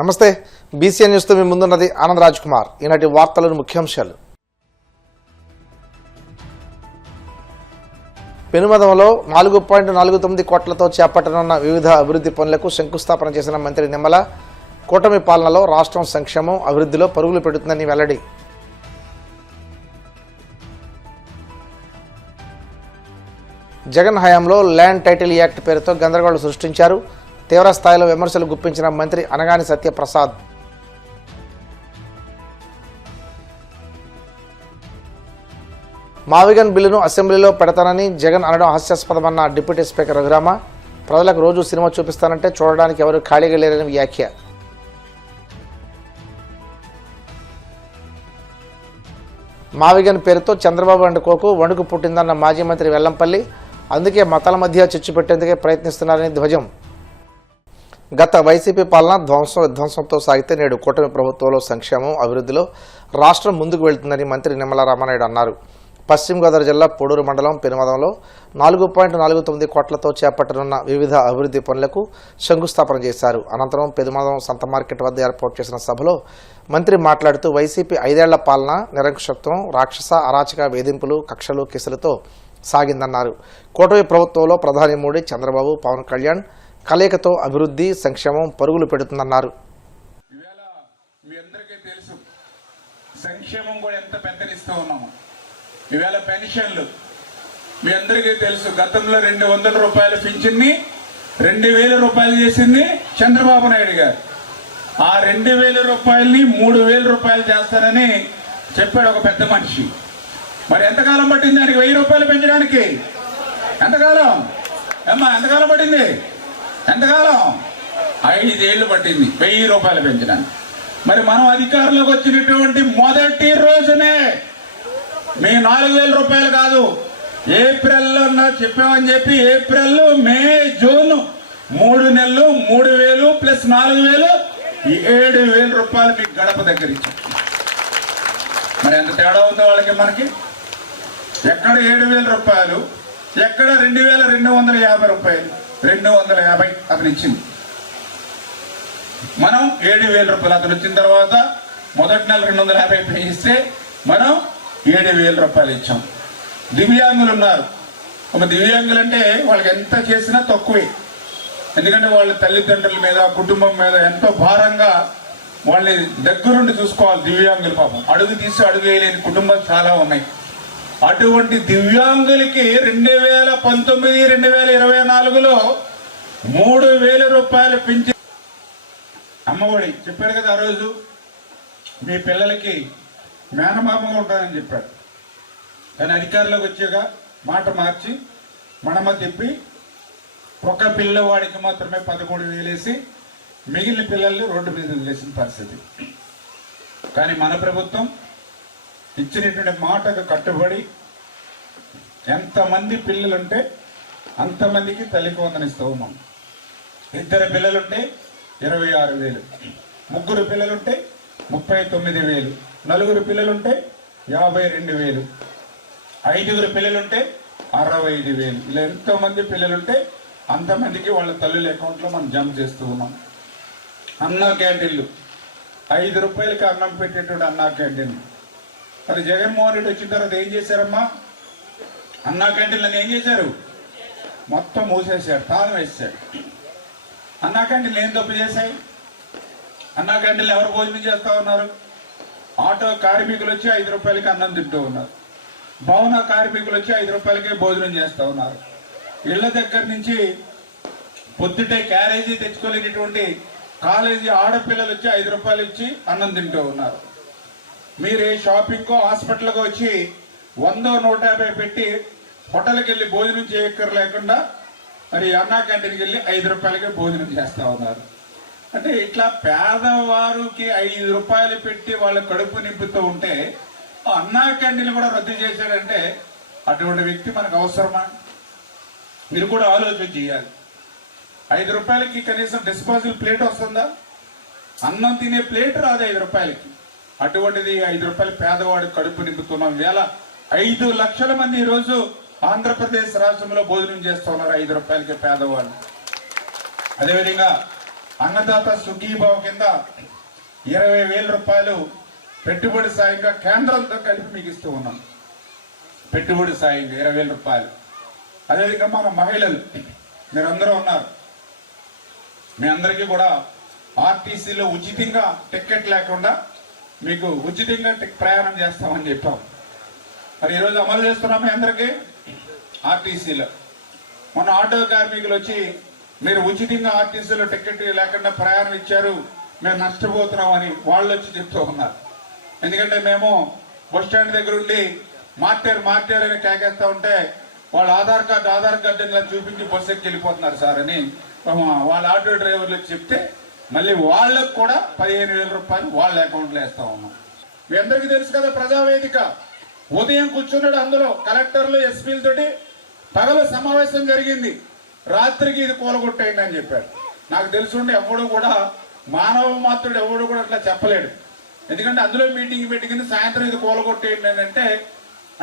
నమస్తే బీసీఎన్ న్యూస్తో మీ ముందున్నది ఆనంద్ రాజ్ కుమార్. ఈనాటి వార్తలను ముఖ్యాంశాలు. పెనుమదంలో 4.49 కోట్లతో చేపట్టనున్న వివిధ అభివృద్ధి పనులకు శంకుస్థాపన చేసిన మంత్రి నిమ్మల. కూటమి పాలనలో రాష్ట్రం సంక్షేమం అభివృద్ధిలో పరుగులు పెడుతుందని వెల్లడి. జగన్ హయాంలో ల్యాండ్ టైటిల్ యాక్ట్ పేరుతో గందరగోళం సృష్టించారు. తీవ్ర స్థాయిలో విమర్శలు గుప్పించిన మంత్రి అనగాని సత్యప్రసాద్. మావిగన్ బిల్లును అసెంబ్లీలో పెడతానని జగన్ అనడం హాస్యాస్పదమన్న డిప్యూటీ స్పీకర్ రఘురామ. ప్రజలకు రోజు సినిమా చూపిస్తానంటే చూడడానికి ఎవరు ఖాళీగా లేరని వ్యాఖ్య. మావిగన్ పేరుతో చంద్రబాబు అండ్ కోకు వణుకు పుట్టిందన్న మాజీ మంత్రి వెల్లంపల్లి. అందుకే మతాల మధ్య చిచ్చు పెట్టేందుకే ప్రయత్నిస్తున్నారని ధ్వజం. గత వైసీపీ పాలన విధ్వంసంతో సాగితే నేడు కూటమి ప్రభుత్వంలో సంక్షేమం అభివృద్ధిలో రాష్ట్రం ముందుకు వెళ్తుందని మంత్రి నిమ్మల రామానాయుడు అన్నారు. పశ్చిమ గోదావరి జిల్లా పొడూరు మండలం పెనుమదంలో 4.49 కోట్లతో చేపట్టనున్న వివిధ అభివృద్ధి పనులకు శంకుస్థాపన చేశారు. అనంతరం పెనుమదం సంత మార్కెట్ వద్ద ఏర్పాటు చేసిన సభలో మంత్రి మాట్లాడుతూ వైసీపీ 5 ఏళ్ల పాలన నిరంకుశత్వం, రాక్షస అరాచక వేధింపులు, కక్షలు కేసులతో సాగిందన్నారు. కూటమి ప్రభుత్వంలో ప్రధాని మోడీ, చంద్రబాబు, పవన్ కళ్యాణ్ కలయికతో అభివృద్ధి సంక్షేమం పరుగులు పెడుతుందన్నారు. ఇవాళ మీ అందరికీ తెలుసు సంక్షేమం కూడా ఎంత పెద్దనిస్తూ ఉన్నాము. ఇవాళ పెన్షన్లు మీ అందరికీ తెలుసు. గతంలో 200 రూపాయల పింఛన్ని 2000 రూపాయలు చేసింది చంద్రబాబు నాయుడు గారు. ఆ 2000 రూపాయలని 3000 రూపాయలు చేస్తానని చెప్పాడు ఒక పెద్ద మనిషి. మరి ఎంతకాలం పట్టింది దానికి 1000 రూపాయలు పెంచడానికి? ఎంతకాలం ఎంతకాలం పట్టింది? ఎంతకాలం? 5 ఏళ్లు పట్టింది 1000 రూపాయలు పెంచడానికి. మరి మనం అధికారంలోకి వచ్చినటువంటి మొదటి రోజునే మీ 4000 రూపాయలు కాదు, ఏప్రిల్లో చెప్పామని చెప్పి ఏప్రిల్, మే, జూన్ 3 నెలలు 3000 ప్లస్ 4000 7000 రూపాయలు మీకు గడప దగ్గర ఇచ్చాం. మరి ఎంత తేడా ఉందో వాళ్ళకి మనకి. ఎక్కడ 7000 రూపాయలు, ఎక్కడ 2250 రూపాయలు. 250 అతను ఇచ్చింది. మనం 7000 రూపాయలు అతను వచ్చిన తర్వాత మొదటి నెల 250 పే ఇస్తే మనం 7000 రూపాయలు ఇచ్చాం. దివ్యాంగులు ఉన్నారు. ఒక దివ్యాంగులు అంటే వాళ్ళకి ఎంత చేసినా తక్కువే. ఎందుకంటే వాళ్ళ తల్లిదండ్రుల మీద, కుటుంబం మీద ఎంతో భారంగా వాళ్ళని దగ్గరుండి చూసుకోవాలి. దివ్యాంగులు పాపం అడుగు తీసి అడుగు వేయలేని కుటుంబాలు చాలా ఉన్నాయి. అటువంటి దివ్యాంగులకి 2019-2024లో 3000 రూపాయలు పెంచి అమ్మఒడి చెప్పాడు కదా. ఆ రోజు మీ పిల్లలకి మేనమామగా ఉంటానని చెప్పాడు. కానీ అధికారంలోకి వచ్చాక మాట మార్చి మడమ తిప్పి ఒక పిల్లవాడికి మాత్రమే 13,000 వేసి మిగిలిన పిల్లల్ని రోడ్డు మీద వదిలేసిన పరిస్థితి. కానీ మన ప్రభుత్వం ఇచ్చినటువంటి మాటకు కట్టుబడి ఎంతమంది పిల్లలుంటే అంతమందికి తల్లికి వందనిస్తూ ఉన్నాం. 2 పిల్లలుంటే 26,000, 3 పిల్లలుంటే 39,000, 4 పిల్లలుంటే 52,000, 5 పిల్లలుంటే 65,000. ఇలా ఎంతోమంది పిల్లలుంటే అంతమందికి వాళ్ళ తల్లుల అకౌంట్లో మనం జమ చేస్తూ ఉన్నాం. అన్నా క్యాంటీన్లు 5 రూపాయలకి అన్నం పెట్టేటువంటి అన్నా క్యాంటీన్లు. మరి జగన్మోహన్ రెడ్డి వచ్చిన తర్వాత ఏం చేశారమ్మా? అన్నా క్యాంటీన్లను ఏం చేశారు? మొత్తం మూసేశారు, తాళం వేసారు. అన్నా క్యాంటీన్లు ఏం తప్పు చేశాయి? అన్నా క్యాంటీన్లు ఎవరు భోజనం చేస్తూ ఉన్నారు? ఆటో కార్మికులు వచ్చి 5 రూపాయలకి అన్నం తింటూ ఉన్నారు. భవన కార్మికులు వచ్చి 5 రూపాయలకే భోజనం చేస్తూ ఉన్నారు. ఇళ్ల దగ్గర నుంచి పొద్దుటే క్యారేజీ తెచ్చుకోలేనటువంటి కాలేజీ ఆడపిల్లలు వచ్చి 5 రూపాయలు ఇచ్చి అన్నం తింటూ ఉన్నారు. మీరు షాపింగ్కో హాస్పిటల్కో వచ్చి 100-150 పెట్టి హోటల్కి వెళ్ళి భోజనం చేయక్కర్ లేకుండా మరి అన్నా క్యాంటీన్కి వెళ్ళి 5 రూపాయలకే భోజనం చేస్తూ ఉన్నారు. అంటే ఇట్లా పేదవారికి 5 రూపాయలు పెట్టి వాళ్ళ కడుపు నింపుతూ ఉంటే అన్నా క్యాంటీన్లు కూడా రద్దు చేశాడంటే అటువంటి వ్యక్తి మనకు అవసరమా? మీరు కూడా ఆలోచన చేయాలి. 5 రూపాయలకి కనీసం డిస్పోజల్ ప్లేట్ వస్తుందా? అన్నం తినే ప్లేట్ రాదు 5 రూపాయలకి. అటువంటిది 5 రూపాయలు పేదవాడు కడుపు నింపుతున్నాం. వేళ 5 లక్షల మంది ఈరోజు ఆంధ్రప్రదేశ్ రాష్ట్రంలో భోజనం చేస్తూ ఉన్నారు 5 రూపాయలకి పేదవాళ్ళు. అదేవిధంగా అన్నదాత సుఖీభావ కింద 20,000 రూపాయలు పెట్టుబడి సాయంగా కేంద్రంతో కలిపి మీకు ఇస్తూ ఉన్నాం. పెట్టుబడి సాయంగా 20,000 రూపాయలు. అదేవిధంగా మన మహిళలు మీరందరూ ఉన్నారు, మీ అందరికీ కూడా ఆర్టీసీలో ఉచితంగా టికెట్ లేకుండా మీకు ఉచితంగా ప్రయాణం చేస్తామని చెప్పాం. మరి ఈరోజు అమలు చేస్తున్నాం మీ అందరికీ ఆర్టీసీలో. మన ఆటో కార్మికులు వచ్చి మీరు ఉచితంగా ఆర్టీసీలో టికెట్ లేకుండా ప్రయాణం ఇచ్చారు, మేము నష్టపోతున్నామని వాళ్ళు వచ్చి చెప్తూ ఉన్నారు. ఎందుకంటే మేము బస్ స్టాండ్ దగ్గర ఉండి మార్చారు అని కేకేస్తా ఉంటే వాళ్ళు ఆధార్ కార్డు ఇలా చూపించి బస్సు ఎక్కి వెళ్ళిపోతున్నారు సార్ అని వాళ్ళ ఆటో డ్రైవర్లకు చెప్తే మళ్ళీ వాళ్ళకు కూడా 15,000 రూపాయలు వాళ్ళ అకౌంట్లో వేస్తా ఉన్నాం. మీ అందరికీ తెలుసు కదా, ప్రజావేదిక ఉదయం కూర్చున్నాడు, అందులో కలెక్టర్లు ఎస్పీలతోటి పగలు సమావేశం జరిగింది, రాత్రికి ఇది కూలగొట్టేయండి అని చెప్పారు. నాకు తెలుసుండి ఎవడు కూడా మానవ మాత్రుడు ఎవడు కూడా అట్లా చెప్పలేడు. ఎందుకంటే అందులో మీటింగ్ పెట్టింది సాయంత్రం ఇది కూలగొట్టేయండి అని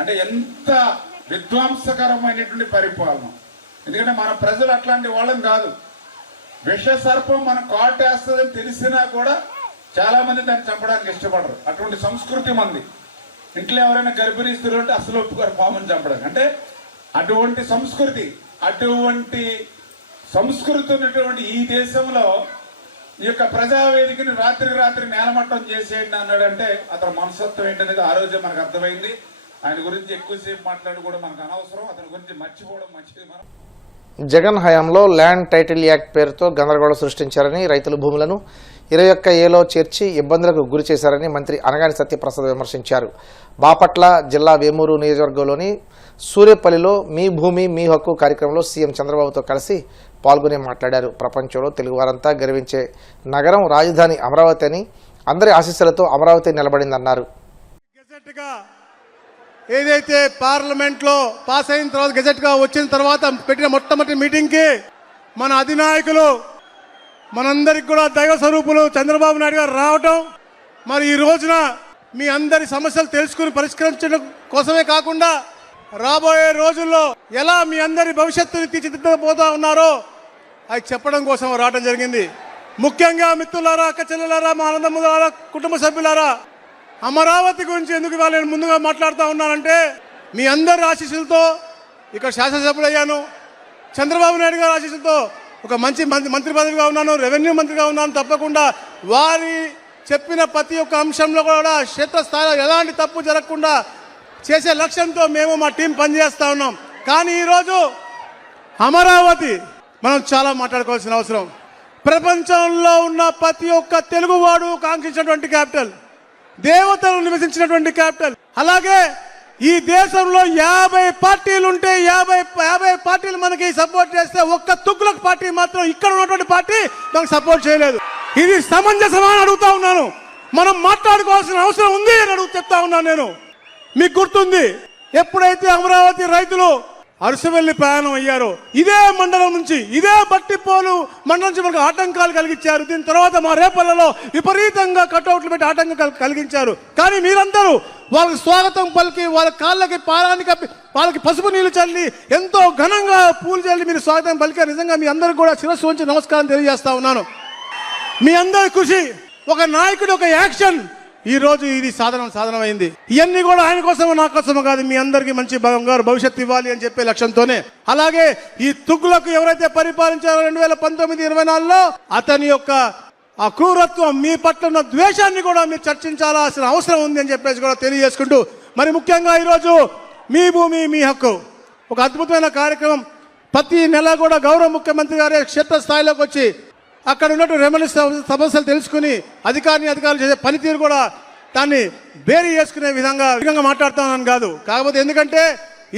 అంటే ఎంత విధ్వంసకరమైనటువంటి పరిపాలన. ఎందుకంటే మన ప్రజలు అట్లాంటి వాళ్ళని కాదు. విష సర్పం మన కాటేస్తుందని తెలిసినా కూడా చాలా మంది దాన్ని చంపడానికి ఇష్టపడరు. అటువంటి సంస్కృతి మంది. ఇంట్లో ఎవరైనా గర్భిణీ స్త్రీలు ఉంటే అసలు ఒప్పుకోరు పాముని చంపడానికి. అంటే అటువంటి సంస్కృతి ఉన్నటువంటి ఈ దేశంలో ఈ యొక్క ప్రజావేదికని రాత్రి నేలమట్టం చేసేయండి అన్నాడంటే అతని మనస్తత్వం ఏంటనేది ఆ రోజే మనకు అర్థమైంది. ఆయన గురించి ఎక్కువసేపు మాట్లాడి కూడా మనకు అనవసరం, అతని గురించి మర్చిపోవడం మంచిది. మనం జగన్ హయాంలో ల్యాండ్ టైటిల్ యాక్ట్ పేరుతో గందరగోళం సృష్టించారని, రైతుల భూములను 21A చేర్చి ఇబ్బందులకు గురి చేశారని మంత్రి అనగాని సత్యప్రసాద్ విమర్శించారు. బాపట్ల జిల్లా వేమూరు నియోజకవర్గంలోని సూర్యపల్లిలో మీ భూమి మీ హక్కు కార్యక్రమంలో సీఎం చంద్రబాబుతో కలిసి పాల్గొని మాట్లాడారు. ప్రపంచంలో తెలుగువారంతా గర్వించే నగరం రాజధాని అమరావతి అని, అందరి ఆశీస్సులతో అమరావతి నిలబడిందన్నారు. ఏదైతే పార్లమెంట్లో పాస్ అయిన తర్వాత గెజెట్గా వచ్చిన తర్వాత పెట్టిన మొట్టమొదటి మీటింగ్కి మన అధినాయకులు మనందరికి కూడా దైవ స్వరూపులు చంద్రబాబు నాయుడు గారు రావటం, మరి ఈ రోజున మీ అందరి సమస్యలు తెలుసుకుని పరిష్కరించడం కోసమే కాకుండా రాబోయే రోజుల్లో ఎలా మీ అందరి భవిష్యత్తుని తీర్చిదిద్దబోతా ఉన్నారో అది చెప్పడం కోసం రావడం జరిగింది. ముఖ్యంగా మిత్రులారా, అక్క చెల్లెలారా, మా అన్నదమ్ములారా, కుటుంబ సభ్యులారా, అమరావతి గురించి ఎందుకు నేను ముందుగా మాట్లాడుతూ ఉన్నానంటే మీ అందరి ఆశీస్సులతో ఇక్కడ శాసనసభ్యులు అయ్యాను, చంద్రబాబు నాయుడు గారి ఆశీస్సులతో ఒక మంచి మంత్రి పదవిగా ఉన్నాను, రెవెన్యూ మంత్రిగా ఉన్నాను. తప్పకుండా వారి చెప్పిన ప్రతి ఒక్క అంశంలో కూడా క్షేత్రస్థాయిలో ఎలాంటి తప్పు జరగకుండా చేసే లక్ష్యంతో మేము మా టీం పనిచేస్తూ ఉన్నాం. కానీ ఈరోజు అమరావతి మనం చాలా మాట్లాడుకోవాల్సిన అవసరం. ప్రపంచంలో ఉన్న ప్రతి ఒక్క తెలుగువాడు కాంక్షించినటువంటి క్యాపిటల్, దేవతలు నివసించినటువంటి క్యాపిటల్. అలాగే ఈ దేశంలో 50 పార్టీలు ఉంటే 50 పార్టీలు మనకి సపోర్ట్ చేస్తే ఒక్క తుగ్లక్ పార్టీ మాత్రం ఇక్కడ ఉన్నటువంటి పార్టీ మనకు సపోర్ట్ చేయలేదు. ఇది సమంజసమా అని అడుగుతా ఉన్నాను. మనం మాట్లాడుకోవాల్సిన అవసరం ఉంది అని చెప్తా ఉన్నాను నేను. మీకు గుర్తుంది, ఎప్పుడైతే అమరావతి రైతులు అరసవెల్లి ప్రయాణం అయ్యారో ఇదే మండలం నుంచి, ఇదే బట్టిపోలు మండలం నుంచి మనకు ఆటంకాలు కలిగించారు. దీని తర్వాత మా రేపల్లలో విపరీతంగా కట్అవుట్లు పెట్టి ఆటంకాలు కలిగించారు. కానీ మీరందరూ వాళ్ళకి స్వాగతం పలికి, వాళ్ళ కాళ్ళకి పారాన్ని కప్పి, వాళ్ళకి పసుపు నీళ్లు చల్లి, ఎంతో ఘనంగా పూలు చల్లి మీరు స్వాగతం పలికారు. నిజంగా మీ అందరికీ కూడా శిరస్సు ఉంచి నమస్కారం తెలియజేస్తా ఉన్నాను. మీ అందరి కృషి, ఒక నాయకుడు ఒక యాక్షన్ ఈ రోజు ఇది సాధనమైంది. ఇవన్నీ కూడా ఆయన కోసమో నా కోసమో కాదు, మీ అందరికీ మంచి బంగారు భవిష్యత్తు ఇవ్వాలి అని చెప్పే లక్ష్యంతోనే. అలాగే ఈ తుగ్గులకు ఎవరైతే పరిపాలించారో 2019-24లో అతని యొక్క ఆ క్రూరత్వం, మీ పట్ల ఉన్న ద్వేషాన్ని కూడా మీరు చర్చించాల్సిన అవసరం ఉంది అని చెప్పేసి కూడా తెలియజేసుకుంటూ, మరి ముఖ్యంగా ఈరోజు మీ భూమి మీ హక్కు ఒక అద్భుతమైన కార్యక్రమం. ప్రతి నెల కూడా గౌరవ ముఖ్యమంత్రి గారి క్షేత్రస్థాయిలోకి వచ్చి అక్కడ ఉన్నట్టు రెవెన్యూ సమస్యలు తెలుసుకుని అధికారులు చేసే పనితీరు కూడా దాన్ని బేరీ చేసుకునే విధంగా మాట్లాడుతున్నాను కాదు. కాకపోతే ఎందుకంటే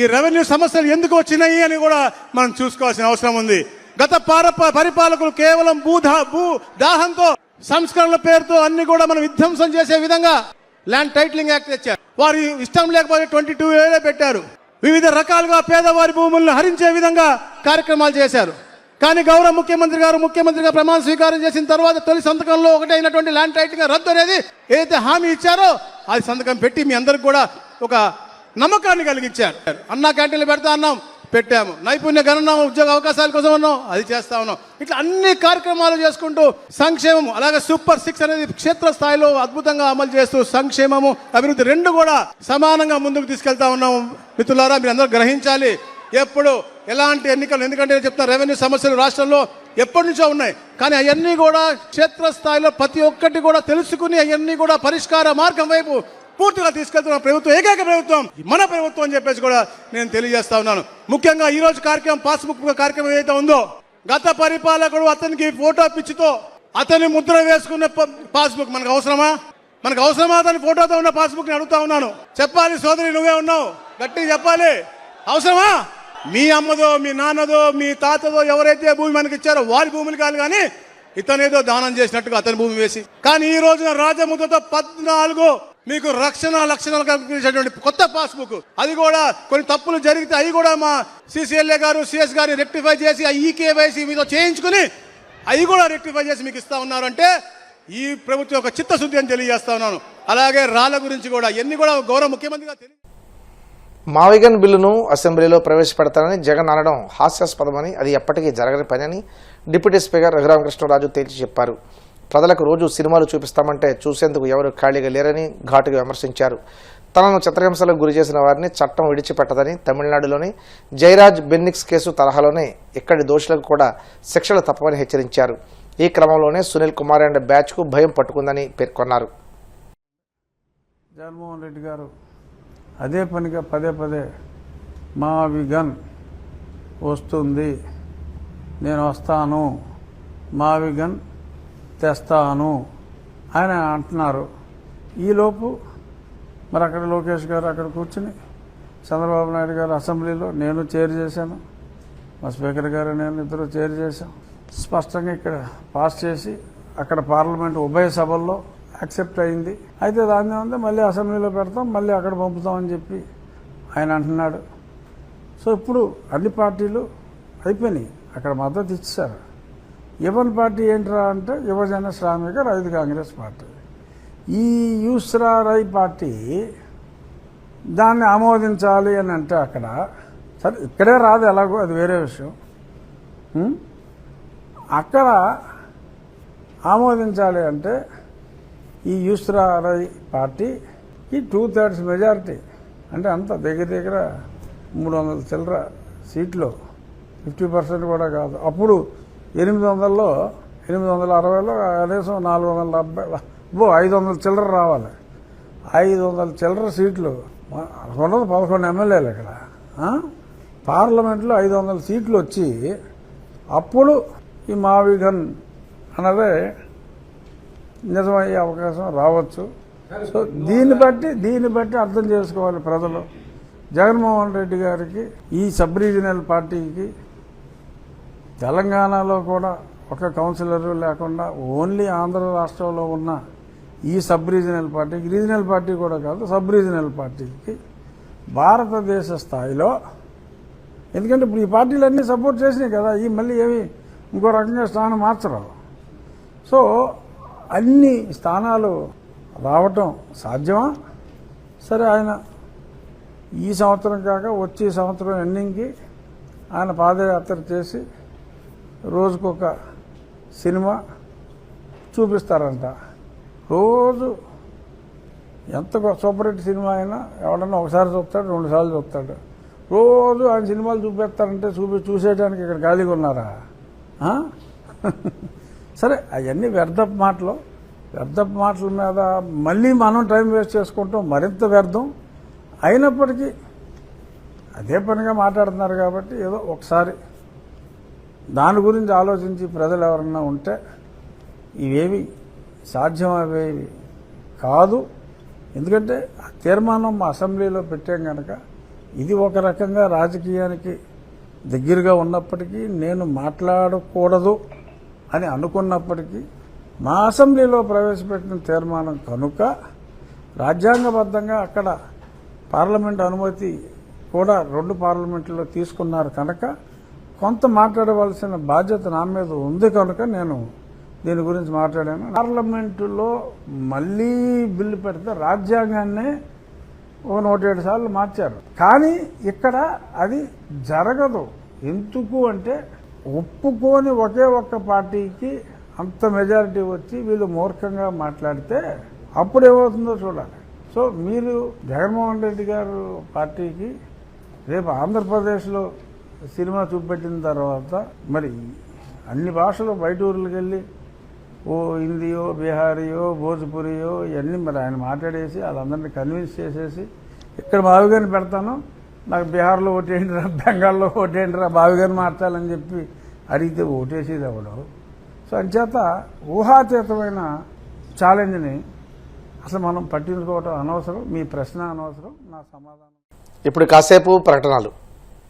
ఈ రెవెన్యూ సమస్యలు ఎందుకు వచ్చినాయి అని కూడా మనం చూసుకోవాల్సిన అవసరం ఉంది. గత పరిపాలకులు కేవలం భూ దాహంతో సంస్కరణల పేరుతో అన్ని కూడా మనం విధ్వంసం చేసే విధంగా ల్యాండ్ టైటిలింగ్ యాక్ట్ తెచ్చారు. వారి ఇష్టం లేకపోతే 22A పెట్టారు. వివిధ రకాలుగా పేదవారి భూములను హరించే విధంగా కార్యక్రమాలు చేశారు. కానీ గౌరవ ముఖ్యమంత్రిగా ప్రమాణ స్వీకారం చేసిన తర్వాత తొలి సంతకంలో ఒకటైనటువంటి ల్యాండ్ టైటిలింగ్ రద్దు అనేది ఏదైతే హామీ ఇచ్చారో అది సంతకం పెట్టి మీ అందరికి కూడా ఒక నమ్మకాన్ని కలిగించారు. అన్నా క్యాంటీన్లు పెడతా అన్నాం, పెట్టాము. నైపుణ్య గణన ఉద్యోగ అవకాశాల కోసం ఉన్నాం, అది చేస్తా ఉన్నాం. ఇట్లా అన్ని కార్యక్రమాలు చేసుకుంటూ సంక్షేమం, అలాగే సూపర్ 6 అనేది క్షేత్రస్థాయిలో అద్భుతంగా అమలు చేస్తూ సంక్షేమము అభివృద్ధి రెండు కూడా సమానంగా ముందుకు తీసుకెళ్తా ఉన్నాము. మిత్రులారా, మీరు అందరూ గ్రహించాలి, ఎప్పుడు ఎలాంటి ఎన్నికలు, ఎందుకంటే నేను చెప్తాను, రెవెన్యూ సమస్యలు రాష్ట్రంలో ఎప్పటి నుంచో ఉన్నాయి, కానీ అవన్నీ కూడా క్షేత్రస్థాయిలో ప్రతి ఒక్కటి కూడా తెలుసుకుని అవన్నీ కూడా పరిష్కార మార్గం వైపు పూర్తిగా తీసుకెళ్తున్న ప్రభుత్వం ఏకైక ప్రభుత్వం మన ప్రభుత్వం అని చెప్పేసి కూడా నేను తెలియజేస్తా ఉన్నాను. ముఖ్యంగా ఈ రోజు కార్యక్రమం, పాస్బుక్ కార్యక్రమం ఏదైతే ఉందో, గత పరిపాలకుడు అతనికి ఫోటో పిచ్చితో అతని ముద్ర వేసుకున్న పాస్బుక్ మనకు అవసరమా? మనకు అవసరమా? అతని ఫోటోతో ఉన్న పాస్బుక్ ని అడుగుతా ఉన్నాను. చెప్పాలి సోదరి, నువ్వే ఉన్నావు, గట్టిగా చెప్పాలి. అవసరమా? మీ అమ్మదో, మీ నాన్నదో, మీ తాతదో ఎవరైతే భూమి మనకి ఇచ్చారో వారి భూములు కాదు, కానీ ఇతనేదో దానం చేసినట్టుగా అతని భూమి వేసి, కానీ ఈ రోజున రాజముద్రతో 14 మీకు లక్షణాలు కల్పించేటువంటి కొత్త పాస్బుక్, అది కూడా కొన్ని తప్పులు జరిగితే అవి కూడా మా సిసిఎల్ఏ గారు, సిఎస్ గారిని రెక్టిఫై చేసి ఈకేవైసీ మీతో చేయించుకుని అవి కూడా రెక్టిఫై చేసి మీకు ఇస్తా ఉన్నారంటే ఈ ప్రభుత్వం యొక్క చిత్తశుద్ధి అని తెలియజేస్తా ఉన్నాను. అలాగే రాళ్ల గురించి కూడా ఎన్ని కూడా గౌరవ ముఖ్యమంత్రిగా మావిగన్ బిల్లును అసెంబ్లీలో ప్రవేశపెడతారని జగన్ అనడం హాస్యాస్పదమని, అది ఎప్పటికీ జరగని పని అని డిప్యూటీ స్పీకర్ రఘురామకృష్ణరాజు తేల్చి చెప్పారు. ప్రజలకు రోజు సినిమాలు చూపిస్తామంటే చూసేందుకు ఎవరు ఖాళీగా లేరని ఘాటుగా విమర్శించారు. తనను చిత్రహింసలకు గురి చేసిన వారిని చట్టం విడిచిపెట్టదని, తమిళనాడులోని జయరాజ్ బెన్నిక్స్ కేసు తరహాలోనే ఇక్కడి దోషులకు కూడా శిక్షలు తప్పవని హెచ్చరించారు. ఈ క్రమంలోనే సునీల్ కుమార్ అండ్ బ్యాచ్కు భయం పట్టుకుందని పేర్కొన్నారు. జగన్మోహన్ రెడ్డి గారు అదే పనిగా పదే మావిగన్ వస్తుంది, నేను వస్తాను, మావిగన్ తెస్తాను ఆయన అంటున్నారు. ఈలోపు మరి అక్కడ లోకేష్ గారు అక్కడ కూర్చుని, చంద్రబాబు నాయుడు గారు అసెంబ్లీలో, నేను చైర్ చేశాను, మా స్పీకర్ గారు నేను ఇద్దరు చైర్ చేశాం, స్పష్టంగా ఇక్కడ పాస్ చేసి అక్కడ పార్లమెంట్ ఉభయ సభల్లో యాక్సెప్ట్ అయింది. అయితే దాన్ని ఉంది మళ్ళీ అసెంబ్లీలో పెడతాం, మళ్ళీ అక్కడ పంపుతామని చెప్పి ఆయన అంటున్నాడు. సో ఇప్పుడు అన్ని పార్టీలు అయిపోయినాయి, అక్కడ మద్దతు ఇచ్చారు. యువన్ పార్టీ ఏంట్రా అంటే యువజన శ్రామిక రైతు కాంగ్రెస్ పార్టీ. ఈ యూస్రా రై పార్టీ దాన్ని ఆమోదించాలి అని అంటే అక్కడ సరే ఇక్కడే రాదు, ఎలాగో అది వేరే విషయం. అక్కడ ఆమోదించాలి అంటే ఈ యూస్రా రై పార్టీ ఈ 2/3 మెజారిటీ, అంటే అంత దగ్గర 300 చిల్లర సీట్లు, 50% కూడా కాదు. అప్పుడు 800లో 860లో కనీసం 470, 500 చిల్లర రావాలి. 500 చిల్లర సీట్లు, 11 ఎమ్మెల్యేలు ఇక్కడ పార్లమెంట్లో 500 సీట్లు వచ్చి అప్పుడు ఈ మావిగన్ అన్నదే నిజమయ్యే అవకాశం రావచ్చు. సో దీన్ని బట్టి అర్థం చేసుకోవాలి ప్రజలు. జగన్మోహన్ రెడ్డి గారికి ఈ సబ్ రీజనల్ పార్టీకి తెలంగాణలో కూడా ఒక కౌన్సిలర్ లేకుండా ఓన్లీ ఆంధ్ర రాష్ట్రంలో ఉన్న ఈ సబ్ రీజనల్ పార్టీకి, రీజనల్ పార్టీ కూడా కాదు సబ్ రీజనల్ పార్టీకి భారతదేశ స్థాయిలో, ఎందుకంటే ఇప్పుడు ఈ పార్టీలన్నీ సపోర్ట్ చేసినాయి కదా, ఈ మళ్ళీ ఏమి ఇంకో రకంగా స్థానం మార్చరు. సో అన్ని స్థానాలు రావటం సాధ్యమా? సరే, ఆయన ఈ సంవత్సరం కాక వచ్చే సంవత్సరం ఎండింగ్కి ఆయన పాదయాత్ర చేసి రోజుకొక సినిమా చూపిస్తారంట. రోజు ఎంత సూపర్ హిట్ సినిమా అయినా ఎవడన్నా ఒకసారి చూస్తాడు, 2 సార్లు చూస్తాడు. రోజు ఆయన సినిమాలు చూపిస్తారంటే చూసేయడానికి ఇక్కడ ఖాళీగా ఉన్నారా? సరే, అవన్నీ వ్యర్థపు మాటల మీద మళ్ళీ మనం టైం వేస్ట్ చేసుకుంటాం, మరింత వ్యర్థం. అయినప్పటికీ అదే పనిగా మాట్లాడుతున్నారు కాబట్టి ఏదో ఒకసారి దాని గురించి ఆలోచించి ప్రజలు ఎవరన్నా ఉంటే ఇవేవి సాధ్యమయ్యేవి కాదు. ఎందుకంటే ఆ తీర్మానం మా అసెంబ్లీలో పెట్టాం కనుక ఇది ఒక రకంగా రాజకీయానికి దగ్గరగా ఉన్నప్పటికీ, నేను మాట్లాడకూడదు అని అనుకున్నప్పటికీ మా అసెంబ్లీలో ప్రవేశపెట్టిన తీర్మానం కనుక రాజ్యాంగబద్ధంగా అక్కడ పార్లమెంట్ అనుమతి కూడా 2 పార్లమెంట్లో తీసుకున్నారు కనుక కొంత మాట్లాడవలసిన బాధ్యత నా మీద ఉంది కనుక నేను దీని గురించి మాట్లాడాను. పార్లమెంటులో మళ్ళీ బిల్లు పెడితే రాజ్యాంగాన్నే ఓ 107 సార్లు మార్చారు. కానీ ఇక్కడ అది జరగదు. ఎందుకు అంటే ఒప్పుకోని ఒకే ఒక్క పార్టీకి అంత మెజారిటీ వచ్చి వీళ్ళు మూర్ఖంగా మాట్లాడితే అప్పుడు ఏమవుతుందో చూడాలి. సో మీరు జగన్మోహన్ రెడ్డి గారు పార్టీకి రేపు ఆంధ్రప్రదేశ్లో సినిమా చూపెట్టిన తర్వాత మరి అన్ని భాషలు బయట ఊర్లకు వెళ్ళి ఓ హిందీయో బీహారీయో భోజ్పురియో ఇవన్నీ మరి ఆయన మాట్లాడేసి వాళ్ళందరినీ కన్విన్స్ చేసేసి ఇక్కడ బావిగారిని పెడతాను, నాకు బీహార్లో ఓటేయండిరా, బెంగాల్లో ఓటేయండిరా, బావిగారిని మార్చాలని చెప్పి అడిగితే ఓటేసేది ఎవడో. సో అంచేత ఊహాతీతమైన ఛాలెంజ్ని అసలు మనం పట్టించుకోవటం అనవసరం. మీ ప్రశ్న అనవసరం, నా సమాధానం. ఇప్పుడు కాసేపు ప్రకటనలు.